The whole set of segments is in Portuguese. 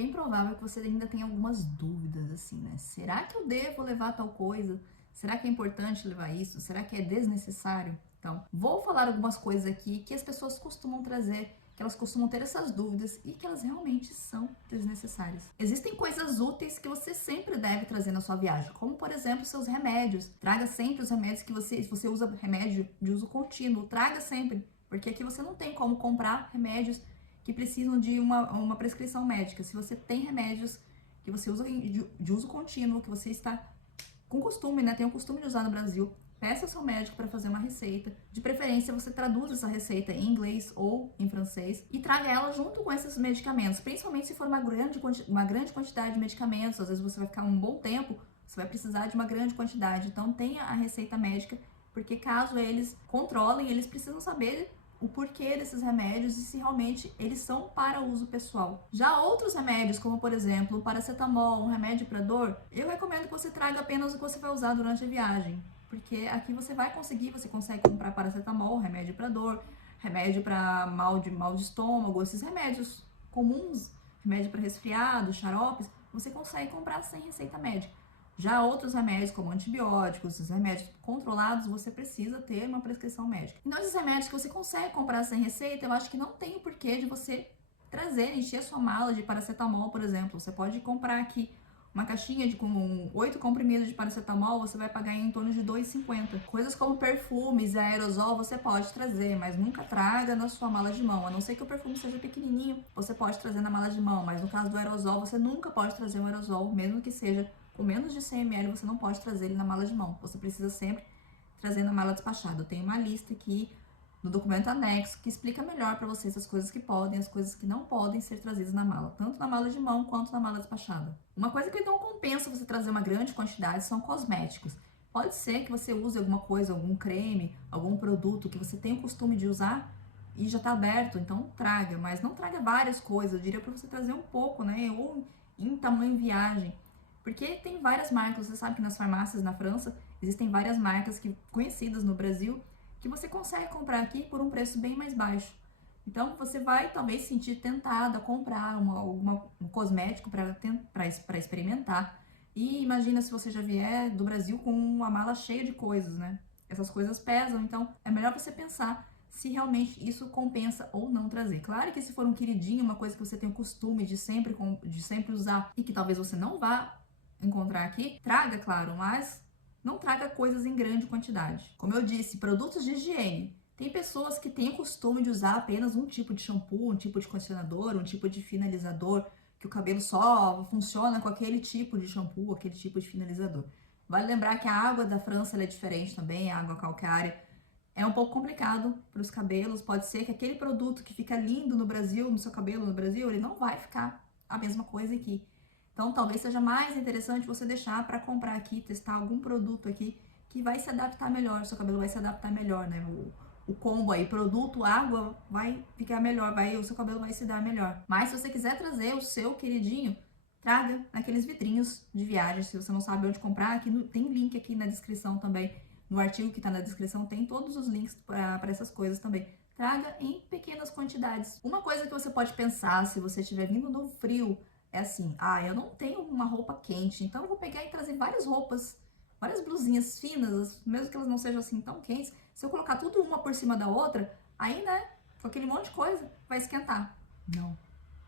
bem provável que você ainda tenha algumas dúvidas, assim, né? Será que eu devo levar tal coisa? Será que é importante levar isso? Será que é desnecessário? Então, vou falar algumas coisas aqui que as pessoas costumam trazer, que elas costumam ter essas dúvidas e que elas realmente são desnecessárias. Existem coisas úteis que você sempre deve trazer na sua viagem, como, por exemplo, seus remédios. Traga sempre os remédios que se você usa remédio de uso contínuo, traga sempre, porque aqui você não tem como comprar remédios que precisam de uma prescrição médica. Se você tem remédios que você usa de uso contínuo, que você está com costume, né, tem o costume de usar no Brasil, peça ao seu médico para fazer uma receita. De preferência, você traduz essa receita em inglês ou em francês e traga ela junto com esses medicamentos, principalmente se for uma grande quantidade de medicamentos. Às vezes você vai ficar um bom tempo, você vai precisar de uma grande quantidade. Então, tenha a receita médica, porque caso eles controlem, eles precisam saber o porquê desses remédios e se realmente eles são para uso pessoal. Já outros remédios, como por exemplo o paracetamol, um remédio para dor, eu recomendo que você traga apenas o que você vai usar durante a viagem, porque aqui você consegue comprar paracetamol, remédio para dor, remédio para mal de estômago, esses remédios comuns, remédio para resfriado, xaropes, você consegue comprar sem receita médica. Já outros remédios, como antibióticos, os remédios controlados, você precisa ter uma prescrição médica. Então, esses remédios que você consegue comprar sem receita, eu acho que não tem o porquê de você trazer, encher a sua mala de paracetamol, por exemplo. Você pode comprar aqui uma caixinha com 8 comprimidos de paracetamol, você vai pagar em torno de R$ 2,50. Coisas como perfumes e aerosol você pode trazer, mas nunca traga na sua mala de mão. A não ser que o perfume seja pequenininho, você pode trazer na mala de mão, mas no caso do aerosol, você nunca pode trazer um aerosol, mesmo que seja com menos de 100 ml, você não pode trazer ele na mala de mão. Você precisa sempre trazer na mala despachada. Eu tenho uma lista aqui no documento anexo que explica melhor para vocês as coisas que podem e as coisas que não podem ser trazidas na mala, tanto na mala de mão quanto na mala despachada. Uma coisa que não compensa você trazer uma grande quantidade são cosméticos. Pode ser que você use alguma coisa, algum creme, algum produto que você tem o costume de usar e já está aberto, então traga, mas não traga várias coisas. Eu diria para você trazer um pouco, né? Ou em tamanho viagem. Porque tem várias marcas, você sabe que nas farmácias na França existem várias marcas conhecidas no Brasil que você consegue comprar aqui por um preço bem mais baixo. Então você vai talvez se sentir tentada a comprar um cosmético para experimentar. E imagina se você já vier do Brasil com uma mala cheia de coisas, né? Essas coisas pesam, então é melhor você pensar se realmente isso compensa ou não trazer. Claro que se for um queridinho, uma coisa que você tem o costume de sempre usar e que talvez você não vá encontrar aqui, traga, claro, mas não traga coisas em grande quantidade. Como eu disse, produtos de higiene. Tem pessoas que têm o costume de usar apenas um tipo de shampoo, um tipo de condicionador, um tipo de finalizador, que o cabelo só funciona com aquele tipo de shampoo, aquele tipo de finalizador. Vale lembrar que a água da França ela é diferente também, a água calcária. É um pouco complicado para os cabelos, pode ser que aquele produto que fica lindo no Brasil, no seu cabelo no Brasil, ele não vai ficar a mesma coisa aqui. Então, talvez seja mais interessante você deixar para comprar aqui, testar algum produto aqui que vai se adaptar melhor, seu cabelo vai se adaptar melhor, né? O combo aí, produto, água, vai ficar melhor, o seu cabelo vai se dar melhor. Mas se você quiser trazer o seu queridinho, traga naqueles vidrinhos de viagem. Se você não sabe onde comprar, tem link aqui na descrição também. No artigo que está na descrição tem todos os links para essas coisas também. Traga em pequenas quantidades. Uma coisa que você pode pensar se você estiver vindo no frio é assim, eu não tenho uma roupa quente, então eu vou pegar e trazer várias roupas, várias blusinhas finas, mesmo que elas não sejam assim tão quentes. Se eu colocar tudo uma por cima da outra, aí, né, com aquele monte de coisa, vai esquentar.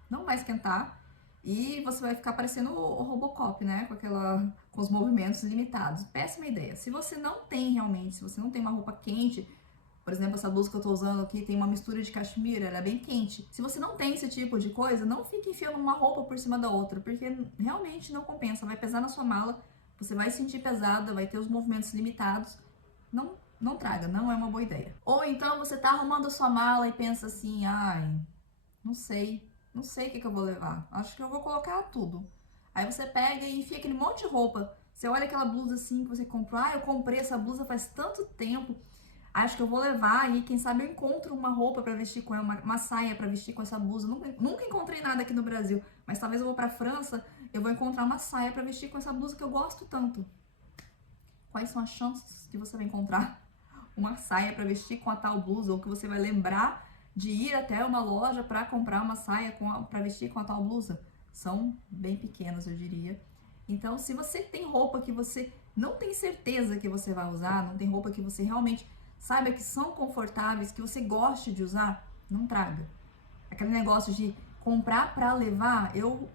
Não vai esquentar e você vai ficar parecendo o Robocop, né, com os movimentos limitados. Péssima ideia. Se você não tem uma roupa quente, por exemplo, essa blusa que eu tô usando aqui tem uma mistura de cachemira, ela é bem quente. Se você não tem esse tipo de coisa, não fique enfiando uma roupa por cima da outra, porque realmente não compensa. Vai pesar na sua mala, você vai se sentir pesada, vai ter os movimentos limitados. Não traga, não é uma boa ideia. Ou então você tá arrumando a sua mala e pensa assim, não sei o que eu vou levar. Acho que eu vou colocar tudo. Aí você pega e enfia aquele monte de roupa. Você olha aquela blusa assim que você comprou, eu comprei essa blusa faz tanto tempo. Acho que eu vou levar e quem sabe eu encontro uma roupa para vestir com ela, uma saia para vestir com essa blusa. Nunca encontrei nada aqui no Brasil, mas talvez eu vou para França, eu vou encontrar uma saia para vestir com essa blusa que eu gosto tanto. Quais são as chances que você vai encontrar uma saia para vestir com a tal blusa ou que você vai lembrar de ir até uma loja para comprar uma saia para vestir com a tal blusa? são bem pequenas, eu diria. Então, se você tem roupa que você não tem certeza que você vai usar, não tem roupa que você realmente saiba que são confortáveis, que você goste de usar, não traga. Aquele negócio de comprar para levar, eu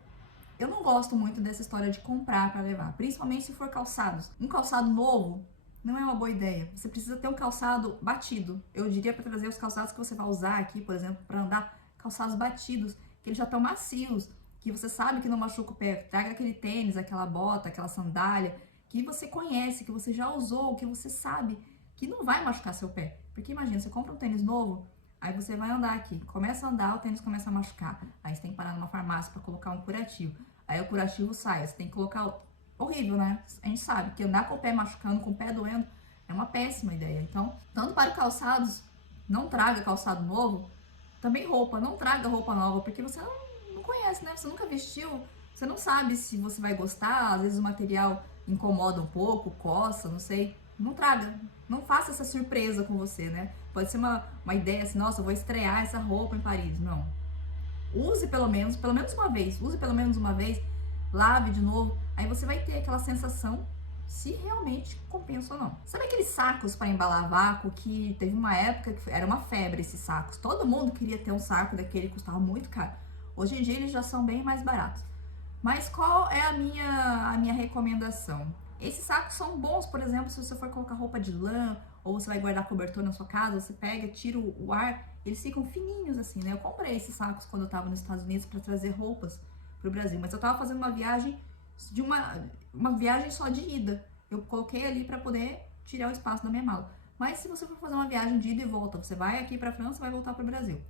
não gosto muito dessa história de comprar para levar, principalmente se for calçados. Um calçado novo não é uma boa ideia. Você precisa ter um calçado batido. Eu diria para trazer os calçados que você vai usar aqui, por exemplo, para andar, calçados batidos, que eles já estão macios, que você sabe que não machuca o pé. Traga aquele tênis, aquela bota, aquela sandália que você conhece, que você já usou, que você sabe que não vai machucar seu pé. Porque imagina, você compra um tênis novo, aí você vai andar aqui, começa a andar, o tênis começa a machucar. Aí você tem que parar numa farmácia para colocar um curativo. Aí o curativo sai, você tem que colocar... Horrível, né? A gente sabe que andar com o pé machucando, com o pé doendo, é uma péssima ideia. Então, tanto para calçados, não traga calçado novo, também roupa, não traga roupa nova, porque você não conhece, né? Você nunca vestiu, você não sabe se você vai gostar, às vezes o material incomoda um pouco, coça, não sei. Não traga, não faça essa surpresa com você, né? Pode ser uma ideia assim, nossa, eu vou estrear essa roupa em Paris. Não. Use pelo menos uma vez, lave de novo, aí você vai ter aquela sensação se realmente compensa ou não. Sabe aqueles sacos para embalar vácuo que teve uma época que era uma febre esses sacos? Todo mundo queria ter um saco daquele, custava muito caro. Hoje em dia eles já são bem mais baratos. Mas qual é a minha recomendação? Esses sacos são bons, por exemplo, se você for colocar roupa de lã ou você vai guardar cobertor na sua casa, você pega, tira o ar, eles ficam fininhos assim, né? Eu comprei esses sacos quando eu tava nos Estados Unidos para trazer roupas pro Brasil, mas eu tava fazendo uma viagem de uma viagem só de ida. Eu coloquei ali para poder tirar o espaço da minha mala. Mas se você for fazer uma viagem de ida e volta, você vai aqui para França, vai voltar para o Brasil.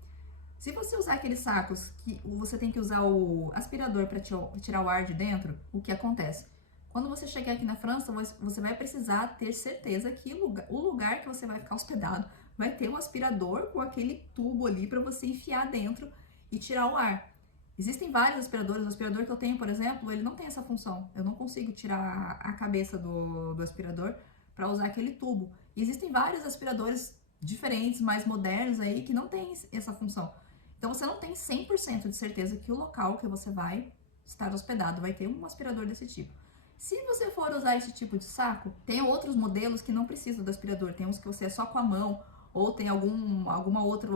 Se você usar aqueles sacos que você tem que usar o aspirador para tirar o ar de dentro, o que acontece? Quando você chegar aqui na França, você vai precisar ter certeza que o lugar que você vai ficar hospedado vai ter um aspirador com aquele tubo ali para você enfiar dentro e tirar o ar. Existem vários aspiradores. O aspirador que eu tenho, por exemplo, ele não tem essa função. Eu não consigo tirar a cabeça do aspirador para usar aquele tubo. E existem vários aspiradores diferentes, mais modernos aí, que não tem essa função. Então você não tem 100% de certeza que o local que você vai estar hospedado vai ter um aspirador desse tipo. Se você for usar esse tipo de saco, tem outros modelos que não precisam do aspirador. Tem uns que você é só com a mão, ou tem alguma outra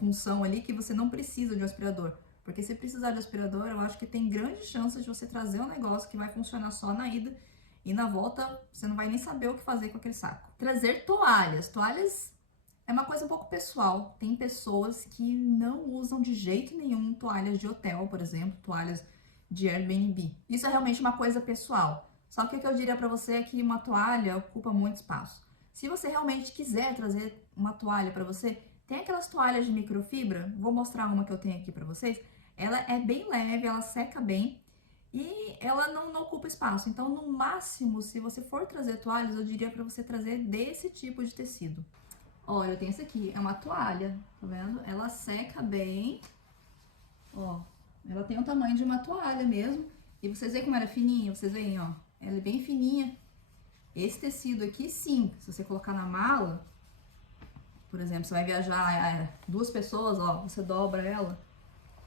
função ali que você não precisa de um aspirador. Porque se precisar de aspirador, eu acho que tem grandes chances de você trazer um negócio que vai funcionar só na ida e na volta você não vai nem saber o que fazer com aquele saco. Trazer toalhas. Toalhas é uma coisa um pouco pessoal. Tem pessoas que não usam de jeito nenhum toalhas de hotel, por exemplo, toalhas de Airbnb. Isso é realmente uma coisa pessoal. Só que o que eu diria pra você é que uma toalha ocupa muito espaço. Se você realmente quiser trazer uma toalha pra você, tem aquelas toalhas de microfibra. Vou mostrar uma que eu tenho aqui pra vocês. Ela é bem leve, ela seca bem e ela não ocupa espaço. Então, no máximo, se você for trazer toalhas, eu diria pra você trazer desse tipo de tecido. Olha, eu tenho essa aqui, é uma toalha, tá vendo? Ela seca bem, ó, ela tem o tamanho de uma toalha mesmo. E vocês veem como ela é fininha, vocês veem, ó, ela é bem fininha. Esse tecido aqui, sim, se você colocar na mala, por exemplo, você vai viajar 2 pessoas, ó, você dobra ela.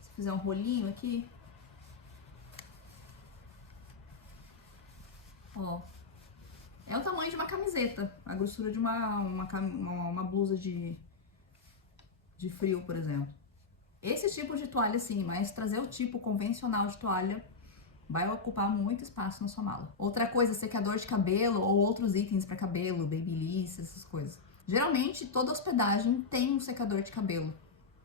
Se fizer um rolinho aqui, ó, é o tamanho de uma camiseta, a grossura de uma blusa de frio, por exemplo. Esse tipo de toalha sim, mas trazer o tipo convencional de toalha vai ocupar muito espaço na sua mala. Outra coisa, secador de cabelo ou outros itens para cabelo, babyliss, essas coisas. Geralmente, toda hospedagem tem um secador de cabelo.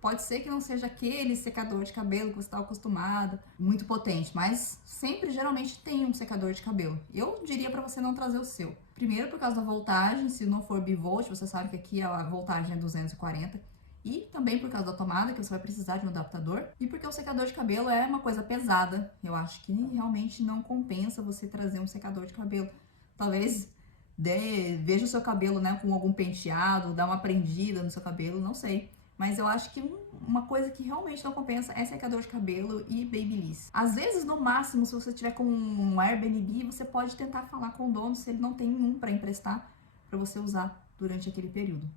Pode ser que não seja aquele secador de cabelo que você está acostumado, muito potente, mas sempre, geralmente, tem um secador de cabelo. Eu diria para você não trazer o seu. Primeiro, por causa da voltagem, se não for bivolt, você sabe que aqui a voltagem é 240. E também por causa da tomada, que você vai precisar de um adaptador. E porque o secador de cabelo é uma coisa pesada. Eu acho que realmente não compensa você trazer um secador de cabelo. Talvez veja o seu cabelo, né, com algum penteado, dá uma prendida no seu cabelo, não sei. Mas eu acho que uma coisa que realmente não compensa é secador de cabelo e babyliss. Às vezes, no máximo, se você tiver com um Airbnb, você pode tentar falar com o dono se ele não tem um para emprestar para você usar durante aquele período.